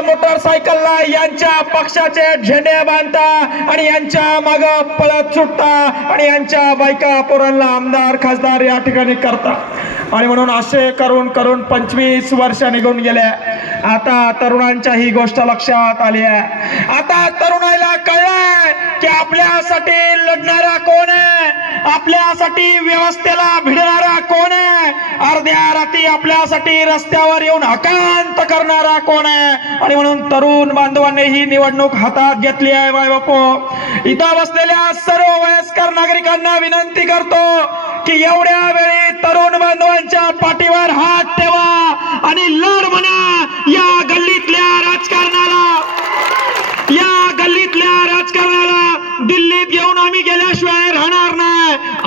मोटरसायकलला यांच्या पक्षाचे झेंडे बांधता आणि यांच्या माग पळत सुटता आणि यांच्या बायका पोरांना आमदार खासदार या ठिकाणी करता आणि म्हणून असे करून करून पंचवीस वर्ष निघून गेले. आता तरुणांच्या ही गोष्ट लक्षात आली आहे. आता तरुणाईला कळलं की आपल्यासाठी लढणारा कोण आहे? आपल्यासाठी व्यवस्थेला भिडणारा कोण आहे? अर्ध्या रात्री आपल्यासाठी रस्त्यावर येऊन हकांत करणारा कोण आहे? आणि म्हणून तरुण बांधवांनी ही निवडणूक हातात घेतली आहे बाय बापू. इथं बसलेल्या सर्व वयस्कर नागरिकांना विनंती करतो की एवढ्या वेळी तरुण बांधवांच्या पाठीवर हात ठेवा आणि लढ म्हणा या गल्लीतल्या राजकारणाला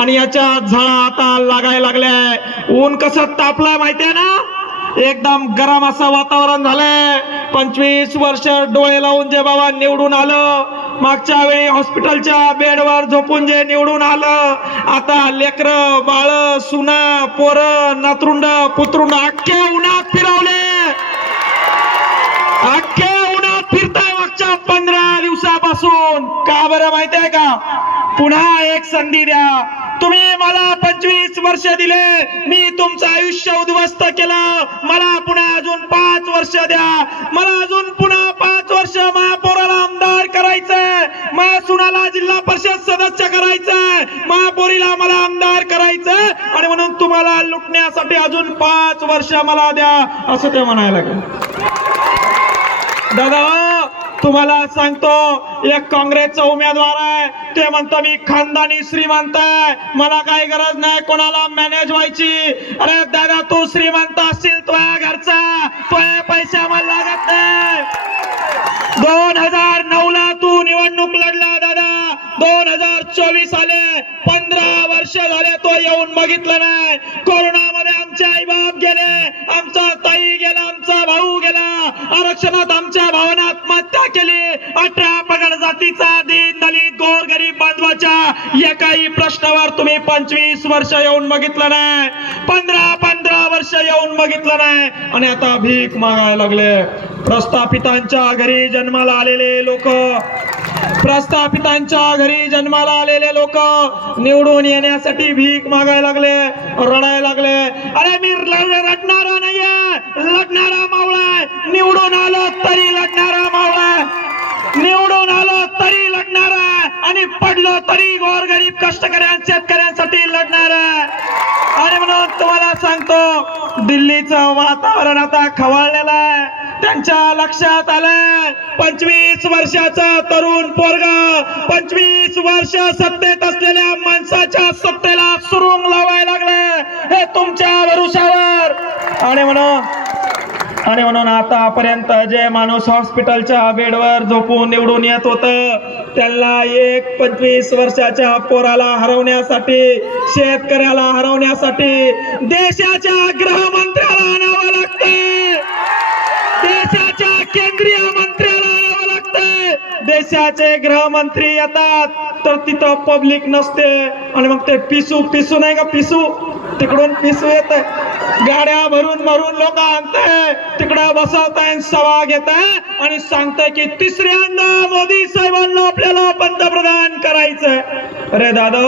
आणि याच्या झळा आता लागायला लागल्या. ऊन कसं तापलाय माहितीये ना? एकदम गरम असं वातावरण झालंय. पंचवीस वर्ष डोळे लावून जे बाबा निवडून आलं मागच्या वेळी हॉस्पिटलच्या बेडवर झोपून जे निवडून आलं आता लेकर बाळ सुना पोर नातरुंड पुत्रुंड अख्खे उन्हात फिरवले. अख्खे का बरं माहिती आहे का? पुन्हा एक संधी द्या. तुम्ही मला पंचवीस वर्ष दिले. मी तुमचं आयुष्य उद्ध्वस्त केलं. मला पुन्हा अजून पाच वर्ष द्या. मला अजून पुन्हा पाच वर्ष महापौराला आमदार करायचंय. महासुनाला जिल्हा परिषद सदस्य करायचंय. महापौरीला मला आमदार करायचंय. आणि म्हणून तुम्हाला लुटण्यासाठी अजून पाच वर्ष मला द्या. असं ते म्हणायला दादा तुम्हाला सांगतो एक काँग्रेसचा उमेदवार आहे. ते म्हणतो मी खानदानी श्रीमंत आहे. मला काही गरज नाही कोणाला मॅनेज व्हायची. अरे दादा तू श्रीमंत असशील तुझ्या घरचा. तुझे पैसे आम्हाला लागत नाही. दोन हजार नऊ ला तू निवडणूक लढला दादा. दोन हजार चोवीस आले. पंधरा वर्ष झाले तो येऊन बघितलं नाही. कोरोनामध्ये आमचे आई बाप गेले. आमचा ताई गेला आमचा भाऊ गेला. आरक्षणात आमच्या भावना केली. अठरा पगड जातीचा दिन दलित गोर गरीब बांधवाच्या एकाही प्रश्नावर तुम्ही पंचवीस वर्ष येऊन बघितलं नाही. पंधरा पंधरा वर्ष येऊन बघितलं नाही. आणि आता भीक मागायला लागले. प्रस्थापितांच्या घरी जन्माला आलेले लोक. प्रस्थापितांच्या घरी जन्माला आलेले लोक निवडून येण्यासाठी भीक मागायला लागले रडायला लागले. अरे मी रडणारा नाहीये. लढणारा मावळा निवडून आलो तरी लढणारा मावळा आहे निवडून आलो तरी लढणार आहे आणि पडलो तरी गोरगरीब कष्टकऱ्यां शेतकऱ्यांसाठी लढणार आणि म्हणून तुम्हाला सांगतो दिल्लीचं वातावरण आता खवळलेलं आहे. त्यांच्या लक्षात आलंय पंचवीस वर्षाचा तरुण पोरग पंचवीस वर्ष सत्तेत असलेल्या माणसाच्या सत्तेला सुरुंग लावायला लागले. हे तुमच्या भरोशावर. आणि म्हणून आणि म्हणून आतापर्यंत जे माणूस हॉस्पिटलच्या बेडवर झोपून निवडून येत होतं त्यांना एक पंचवीस वर्षाच्या पोराला हरवण्यासाठी शेतकऱ्याला हरवण्यासाठी देशाच्या गृहमंत्र्याला आणावं लागतंय. देशाच्या केंद्रीय मंत्र्याला आणावं लागतंय. देशाचे गृहमंत्री येतात तर तिथं पब्लिक नसते. आणि मग ते पिसू पिसू नाही का पिसू? तिकडून पिसू येत गाड्या भरून भरून लोक आणताय. तिकडं बसवताय सभा घेताय आणि सांगताय की तिसऱ्यांदा मोदी साहेबांना आपल्याला पंतप्रधान करायचं अरे दादा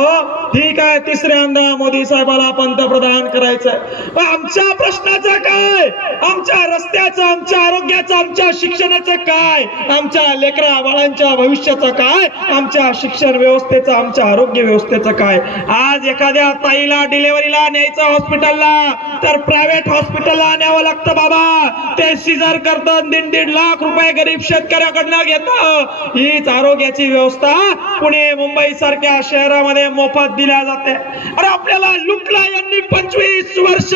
ठीक आहे तिसऱ्यांदा मोदी साहेबाला पंतप्रधान करायचंय. पण आमच्या प्रश्नाचं काय? आमच्या रस्त्याचं आमच्या आरोग्याचं आमच्या शिक्षणाचं काय? आमच्या लेकरा बाळांच्या भविष्याचं काय? आमच्या शिक्षण व्यवस्थेचं आमच्या आरोग्य व्यवस्थेचं काय? आज एखाद्या ताईला डिलिव्हरीला न्यायचं हॉस्पिटलला तर प्रायव्हेट हॉस्पिटलला न्यावं लागतं बाबा. ते सिजर करतं दीड दीड लाख रुपये गरीब शेतकऱ्याकडनं घेतं. हीच आरोग्याची व्यवस्था पुणे मुंबई सारख्या शहरामध्ये मोफत दिल्या जाते. अरे आपल्याला लुटला यांनी पंचवीस वर्ष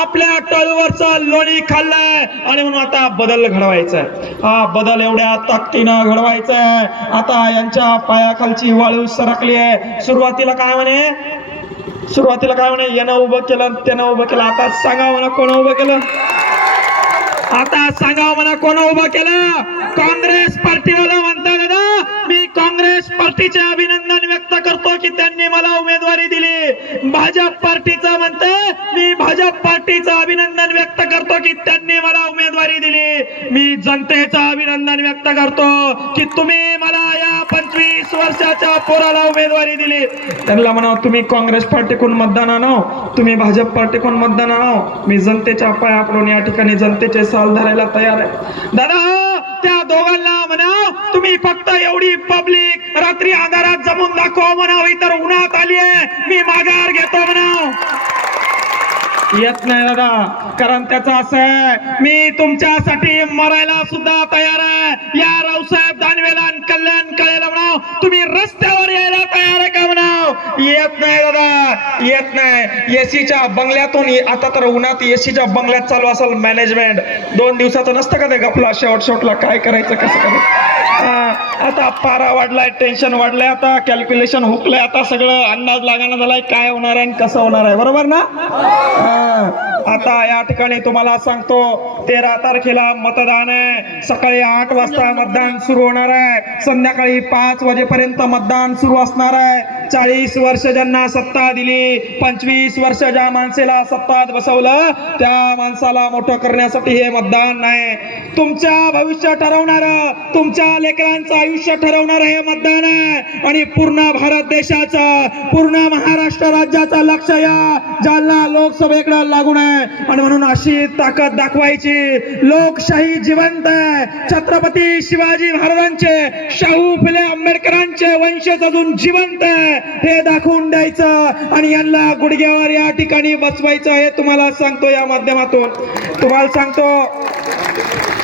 आपल्या टळवरचा लोणी खाल्लाय. आणि म्हणून आता बदल घडवायचा आहे हा बदल एवढ्या ताकदीनं घडवायचा आहे आता यांच्या पायाखालची वाळू सरकली आहे. सुरुवातीला काय म्हणे? सुरुवातीला काय म्हणे? यानं उभं केलं त्यानं उभं केलं. आता सांगा म्हणा कोण उभं केलं? आता सांगा म्हणा कोण उभं केलं? काँग्रेस पार्टीवाला पार्टीचे अभिनंदन व्यक्त करतो की त्यांनी मला उमेदवारी दिली. भाजप पार्टीचं म्हणते मी भाजप पार्टीचं अभिनंदन व्यक्त करतो की त्यांनी मला उमेदवारी दिली. मी जनतेचं अभिनंदन व्यक्त करतो की तुम्ही मला या पंचवीस वर्षाच्या पोराला उमेदवारी दिली. त्यांना म्हणा तुम्ही काँग्रेस पार्टीकडून मतदान आणो तुम्ही भाजप पार्टीकडून मतदान आणो मी जनतेच्या पाया पडून या ठिकाणी जनतेचे साल धरायला तयार आहे. दादा हो, त्या दोघांना म्हणा तुम्ही फक्त एवढी पब्लिक रात्री अंधारात जमून दाखवा म्हणाव. इतर उन्हात आली आहे. मी माघार घेतो म्हणाव. येत नाही दादा. कारण त्याचं असं आहे मी तुमच्यासाठी मरायला सुद्धा तयार आहे. या रावसाहेब दानवेला कल्याण कळेला म्हणाव. तुम्ही रस्त्यावर यायला तयार आहे का म्हणाव येत नाही दादा येत नाही. एसीच्या बंगल्यातून आता तर उन्हात एसीच्या बंगल्यात चालू असेल मॅनेजमेंट दोन दिवसाचं नसतं का ते गपला शेवट शेवटला काय करायचं कसं करायचं? आता पारा वाढलाय टेन्शन वाढलंय आता कॅल्क्युलेशन हुकलंय आता सगळं. अंदाज लागायला झालाय काय होणार आहे आणि कसं होणार आहे. बरोबर ना? आता या ठिकाणी तुम्हाला सांगतो तेरा तारखेला मतदान आहे. सकाळी आठ वाजता मतदान सुरू होणार आहे. संध्याकाळी पाच वाजेपर्यंत मतदान सुरू असणार आहे. चाळीस वर्ष वर्ष ज्यांना सत्ता दिली पंचवीस वर्ष ज्या माणसेला सत्तात बसवलं त्या माणसाला मोठं करण्यासाठी हे मतदान नाही. तुमच्या भविष्य ठरवणार तुमच्या लेकरांचं आयुष्य ठरवणार हे मतदान आहे. आणि पूर्ण भारत देशाचं पूर्ण महाराष्ट्र राज्याचं लक्ष या जालना लोकसभेकडे लागून आहे. आणि म्हणून अशी ताकद दाखवायची. लोकशाही जिवंत आहे. छत्रपती शिवाजी महाराजांचे शाहू फुले आंबेडकरांचे वंशज अजून जिवंत आहे. हे दाखवून द्यायचं आणि यांना गुडघ्यावर या ठिकाणी बसवायचं हे तुम्हाला सांगतो या माध्यमातून. तुम्हाला सांगतो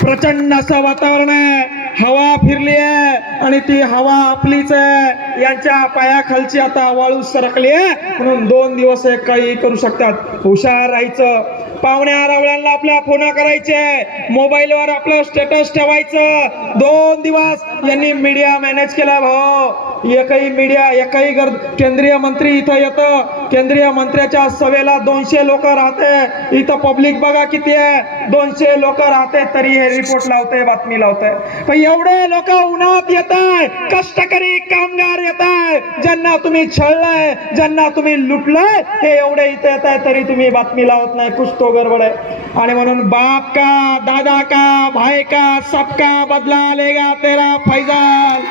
प्रचंड असं वातावरण आहे. हवा फिरली आहे आणि ती हवा आपलीच आहे. यांच्या पायाखालची आता वाळू सरकली आहे. म्हणून दोन दिवस हे काही करू शकतात. हुशार राहायचं. पाहुण्या रावळ्यांना आपल्या फोन करायचे मोबाईलवर आपलं स्टेटस ठेवायचं. दोन दिवस यांनी मीडिया मॅनेज केला भाऊ. एकही मीडिया एकही गर केंद्रीय मंत्री इथं येतं. केंद्रीय मंत्र्याच्या सभेला दोनशे लोक राहते. इथं पब्लिक बघा किती आहे. दोनशे लोक राहते तरी हे रिपोर्ट लावते बातमी लावते पण एवढे लोक उन्हात येत आहे कष्टकरी कामगार येत आहे ज्यांना तुम्ही छळलाय ज्यांना तुम्ही लुटलाय हे एवढे इथे येत आहे तरी तुम्ही बातमी लावत नाही. कुछ तो गडबड आहे. आणि म्हणून बाप का दादा का भाई का सबका बदला लेगा तेरा फैजाल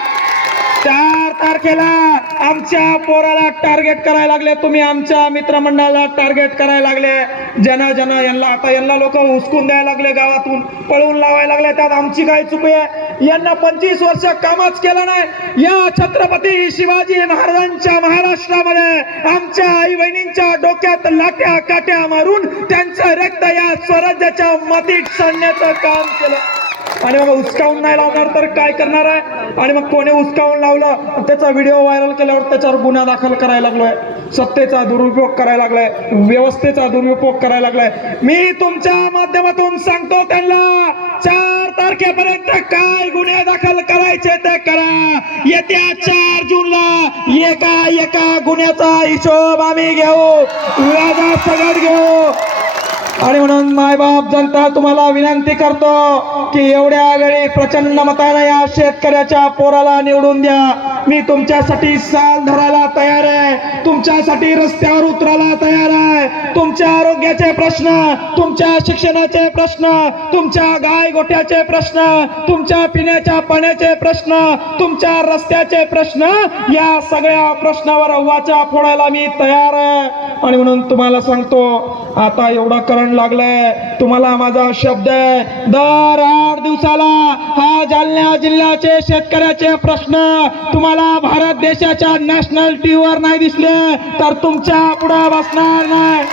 चार तारखेला आमच्या पोराला टार्गेट करायला लागले. तुम्ही आमच्या मित्रमंडळाला टार्गेट करायला लागले. जना जन यांना आता यांना लोक हुसकून द्यायला लागले गावातून. पळवून लावायला लागले. त्यात आमची काय चुकी आहे? यांना पंचवीस वर्ष कामच केलं नाही. या छत्रपती शिवाजी महाराजांच्या महाराष्ट्रामध्ये आमच्या आई बहिणींच्या डोक्यात लाट्या काट्या मारून त्यांचं रक्त या स्वराज्याच्या मातीत सांडण्याचं काम केलं. आणि मग उचकावून नाही लावणार तर काय करणार आहे? आणि मग कोणी उचकावून लावलं त्याचा व्हिडिओ व्हायरल केल्यावर त्याच्यावर गुन्हा दाखल करायला लागलोय. सत्तेचा दुरुपयोग करायला लागलाय. व्यवस्थेचा दुरुपयोग करायला लागलाय. मी तुमच्या माध्यमातून सांगतो त्यांना चार तारखेपर्यंत काय गुन्हे दाखल करायचे ते करा. येत्या चार जूनला एका एका गुन्ह्याचा हिशोब आम्ही घेऊ. व्याजा सगळं घेऊ. आणि म्हणून मायबाप जनता तुम्हाला विनंती करतो की एवढ्या वेळी प्रचंड मताने या शेतकऱ्याच्या पोराला निवडून द्या. मी तुमच्यासाठी साल धरायला तयार आहे. तुमच्यासाठी रस्त्यावर उतरायला तयार आहे. तुमच्या आरोग्याचे प्रश्न तुमच्या शिक्षणाचे प्रश्न तुमच्या गाय गोठ्याचे प्रश्न तुमच्या पिण्याच्या पाण्याचे प्रश्न तुमच्या रस्त्याचे प्रश्न या सगळ्या प्रश्नावर वाचा फोडायला मी तयार आहे. आणि म्हणून तुम्हाला सांगतो आता एवढा करंट लागलाय. तुम्हाला माझा शब्द आहे दर आठ दिवसाला हा जालना जिल्ह्याचे शेतकऱ्याचे प्रश्न तुम्हाला भारत देशाच्या नॅशनल टीव्हीवर नाही दिसले तर तुमच्यापुढे बसणार नाही.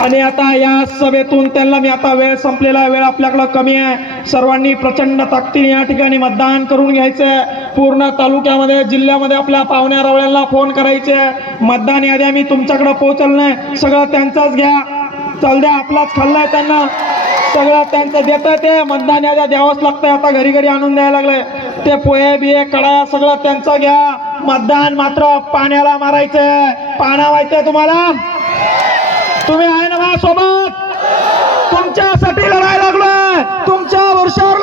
आणि आता या सभेतून त्यांना मी आता वेळ संपलेला वेळ आपल्याकडं कमी आहे. सर्वांनी प्रचंड ताकदीने या ठिकाणी मतदान करून घ्यायचंय. पूर्ण तालुक्यामध्ये जिल्ह्यामध्ये आपल्या पाहुण्या रावळ्यांना फोन करायचे. मतदान याद्या मी तुमच्याकडे पोहोचल नाही. सगळं त्यांचाच घ्या. चल द्या आपलाच खाल्लाय त्यांना. सगळं त्यांचं देत ते. मतदान याद्या द्यावंच लागतंय. आता घरी घरी आणून द्यायला लागले ते पोहे बिये कडाया सगळं त्यांचं घ्या. मतदान मात्र पाण्याला मारायचंय. पाण्या व्हायचंय तुम्हाला? तुम्ही आहे ना सोबत तुमच्यासाठी लढायला लागलोय. तुमच्या वर्षावर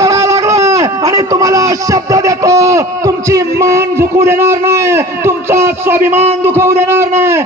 आणि तुम्हाला शब्द देतो. तुमची मान झुकू देणार नाही. तुमचा स्वाभिमान दुखवू देणार नाही.